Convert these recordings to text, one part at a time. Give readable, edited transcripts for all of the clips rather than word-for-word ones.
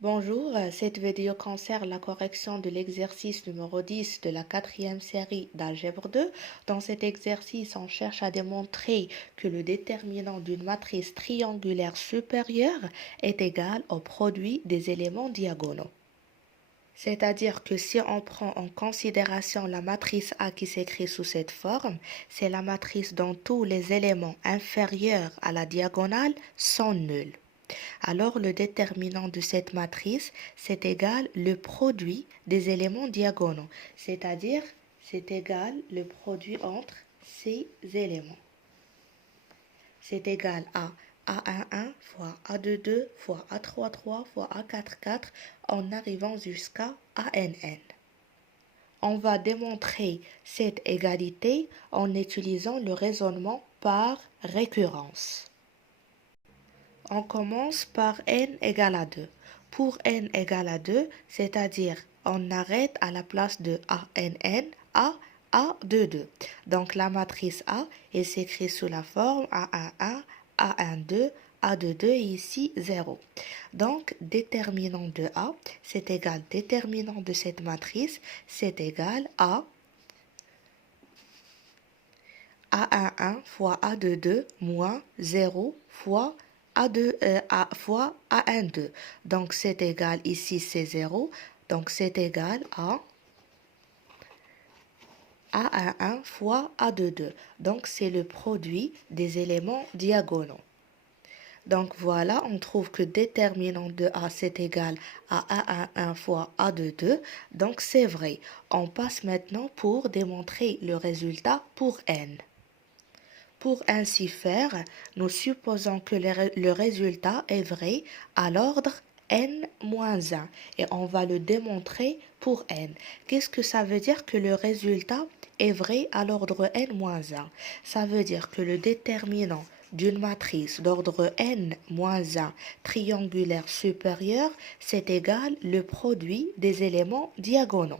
Bonjour, cette vidéo concerne la correction de l'exercice numéro 10 de la quatrième série d'Algèbre 2. Dans cet exercice, on cherche à démontrer que le déterminant d'une matrice triangulaire supérieure est égal au produit des éléments diagonaux. C'est-à-dire que si on prend en considération la matrice A qui s'écrit sous cette forme, c'est la matrice dont tous les éléments inférieurs à la diagonale sont nuls. Alors le déterminant de cette matrice, c'est égal le produit des éléments diagonaux, c'est-à-dire c'est égal le produit entre ces éléments. C'est égal à A11 fois A22 fois A33 fois A44 en arrivant jusqu'à ANN. On va démontrer cette égalité en utilisant le raisonnement par récurrence. On commence par n égale à 2. Pour n égale à 2, c'est-à-dire on arrête à la place de ANN à A22. Donc la matrice A est s'écrit sous la forme A11, A12, A22 et ici 0. Donc déterminant de A, c'est égal déterminant de cette matrice, c'est égal à A11 fois A22 moins 0 fois fois A12. Donc c'est égal, ici c'est 0, donc c'est égal à A11 fois A22. Donc c'est le produit des éléments diagonaux. Donc voilà, on trouve que déterminant de A c'est égal à A11 fois A22. Donc c'est vrai. On passe maintenant pour démontrer le résultat pour n. Pour ainsi faire, nous supposons que le résultat est vrai à l'ordre n-1 et on va le démontrer pour n. Qu'est-ce que ça veut dire que le résultat est vrai à l'ordre n-1? Ça veut dire que le déterminant d'une matrice d'ordre n-1 triangulaire supérieur, c'est égal le produit des éléments diagonaux.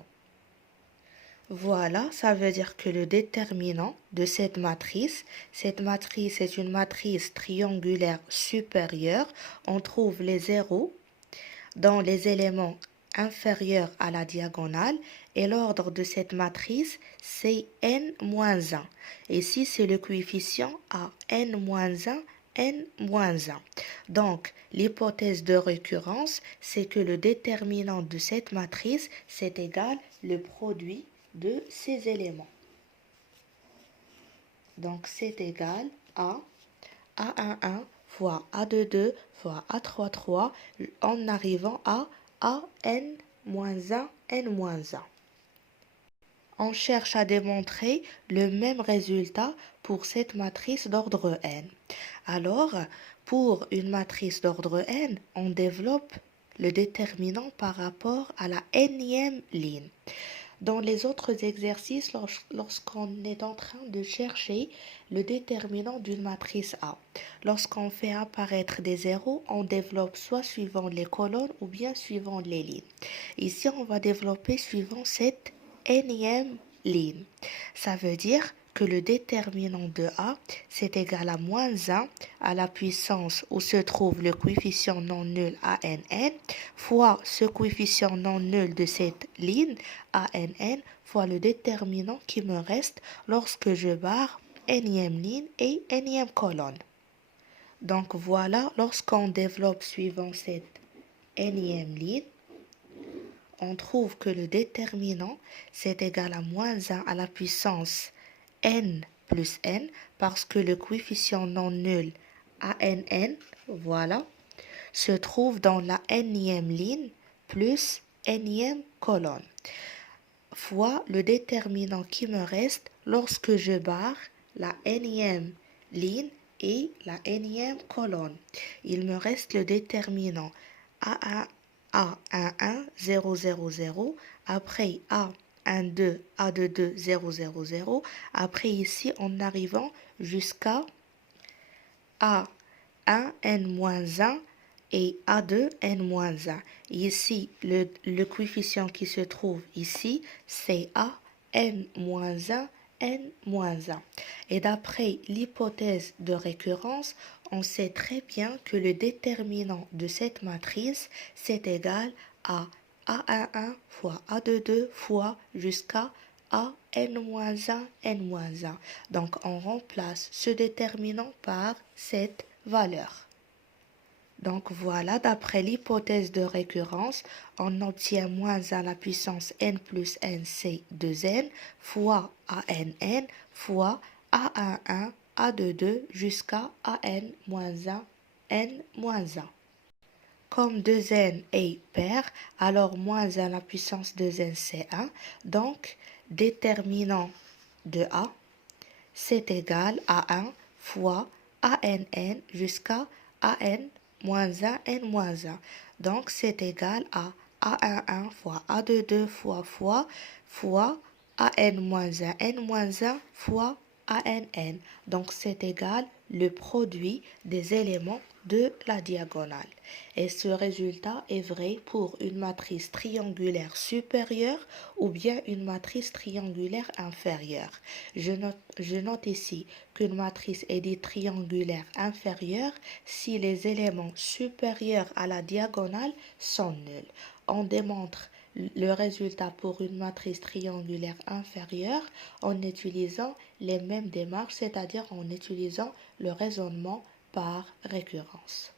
Voilà, ça veut dire que le déterminant de cette matrice est une matrice triangulaire supérieure. On trouve les zéros dans les éléments inférieurs à la diagonale et l'ordre de cette matrice, c'est n-1. Ici, c'est le coefficient à n-1, n-1. Donc, l'hypothèse de récurrence, c'est que le déterminant de cette matrice, c'est égal le produit de ces éléments. Donc c'est égal à A11 fois A22 fois A33 en arrivant à AN-1, N-1. On cherche à démontrer le même résultat pour cette matrice d'ordre n. Alors, pour une matrice d'ordre n, on développe le déterminant par rapport à la nème ligne. Dans les autres exercices, lorsqu'on est en train de chercher le déterminant d'une matrice A, lorsqu'on fait apparaître des zéros, on développe soit suivant les colonnes ou bien suivant les lignes. Ici, on va développer suivant cette énième ligne. Ça veut dire que le déterminant de A, c'est égal à moins 1 à la puissance où se trouve le coefficient non nul ANN fois ce coefficient non nul de cette ligne ANN fois le déterminant qui me reste lorsque je barre énième ligne et énième colonne. Donc voilà, lorsqu'on développe suivant cette énième ligne, on trouve que le déterminant, c'est égal à moins 1 à la puissance n plus n, parce que le coefficient non nul ANN, voilà, se trouve dans la nème ligne plus nème colonne, fois le déterminant qui me reste lorsque je barre la nème ligne et la nème colonne. Il me reste le déterminant A11, 0, 0, 0, après A12, A22, 0, 0, 0, après ici en arrivant jusqu'à A1, N-1 et A2, N-1. Ici, le coefficient qui se trouve ici, c'est A, N-1, N-1. Et d'après l'hypothèse de récurrence, On sait très bien que le déterminant de cette matrice, c'est égal à A11 fois A22 fois jusqu'à AN-1, N-1. Donc, on remplace ce déterminant par cette valeur. Donc voilà, d'après l'hypothèse de récurrence, on obtient moins 1 à la puissance n plus n, c'est 2n, fois ANN, fois A11, A22 jusqu'à AN-1, N-1. Comme 2n est pair, alors moins 1 à la puissance 2n, c'est 1. Donc, déterminant de A, c'est égal à 1 fois ANN jusqu'à AN-1, N-1. Donc, c'est égal à A11 fois A22 fois AN-1, N-1 fois ANN. Donc, c'est égal le produit des éléments de la diagonale. Et ce résultat est vrai pour une matrice triangulaire supérieure ou bien une matrice triangulaire inférieure. Je note ici qu'une matrice est dite triangulaire inférieure si les éléments supérieurs à la diagonale sont nuls. On démontre le résultat pour une matrice triangulaire inférieure en utilisant les mêmes démarches, c'est-à-dire en utilisant le raisonnement par récurrence.